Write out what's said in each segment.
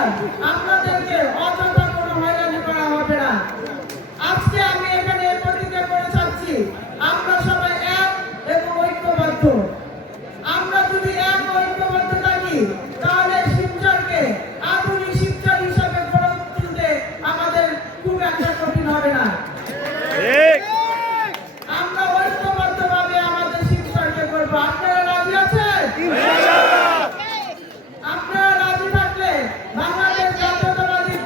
পর আপনাদেরকে অযথা কোনো হয়রানি করা হবে না। আজকে আমি এখানে প্রতিজ্ঞা করে চাচ্ছি, আমরা সবাই এক এবং ঐক্যবদ্ধ। আমরা যদি এক ঐক্যবদ্ধ থাকি তাহলে শিবচরকে আধুনিক শিবচর হিসাবে গড়ে তুলতে আমাদের খুব একটা কঠিন হবে না। আমরা ঐক্যবদ্ধভাবে আমাদের শিবচরকে করবো। আপনারা রাজি আছেন? আপনারা রাজি থাকলে বাংলাদেশ জাতীয়তাবাদী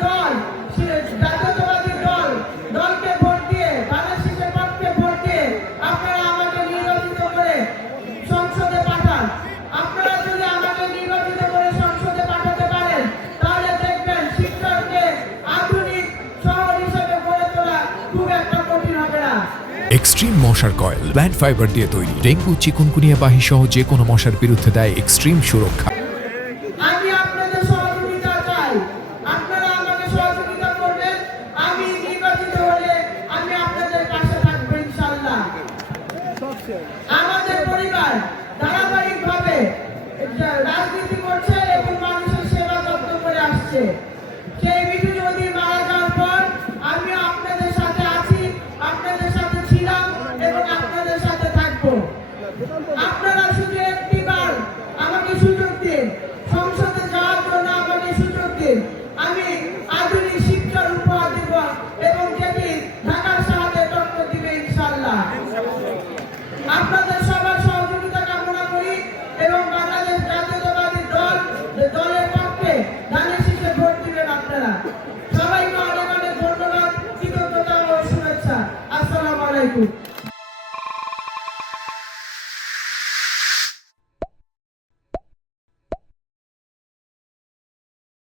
দলকে ভোট দিয়ে, বাংলাদেশের পক্ষে ভোট দিয়ে আপনারা আমাকে নির্বাচিত করে সংসদে পাঠান। আপনারা যদি আমাকে নির্বাচিত করে সংসদে পাঠাতে পারেন তাহলে দেখবেন শিবচরকে আধুনিক শহর হিসেবে গড়ে তোলা খুব একটা কঠিন হবে না। এক্সট্রিম মশার কয়েল প্ল্যান্ট ফাইবার দিয়ে তৈরি, ডেঙ্গু, চিকুনগুনিয়া বাহি সহ যে কোনো মশার বিরুদ্ধে দেয় এক্সট্রিম সুরক্ষা।